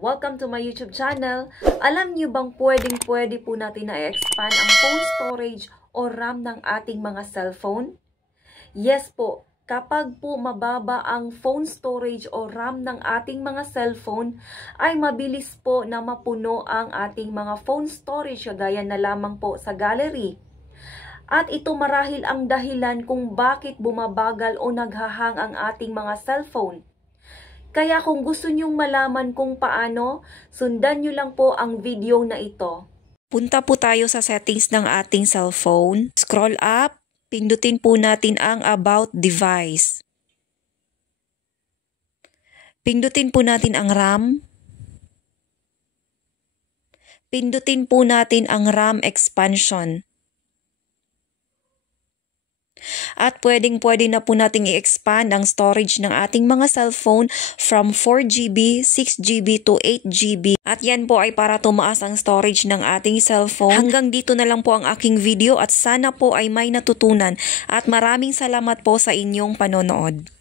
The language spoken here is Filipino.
Welcome to my YouTube channel. Alam niyo bang pwede po natin na i-expand ang phone storage o RAM ng ating mga cellphone? Yes po, kapag po mababa ang phone storage o RAM ng ating mga cellphone, ay mabilis po na mapuno ang ating mga phone storage gaya na lamang po sa gallery. At ito marahil ang dahilan kung bakit bumabagal o naghahang ang ating mga cellphone. Kaya kung gusto nyong malaman kung paano, sundan nyo lang po ang video na ito. Punta po tayo sa settings ng ating cellphone. Scroll up, pindutin po natin ang About Device. Pindutin po natin ang RAM. Pindutin po natin ang RAM expansion. At pwede na po nating i-expand ang storage ng ating mga cellphone from 4GB, 6GB to 8GB. At yan po ay para tumaas ang storage ng ating cellphone. Hanggang dito na lang po ang aking video at sana po ay may natutunan at maraming salamat po sa inyong panonood.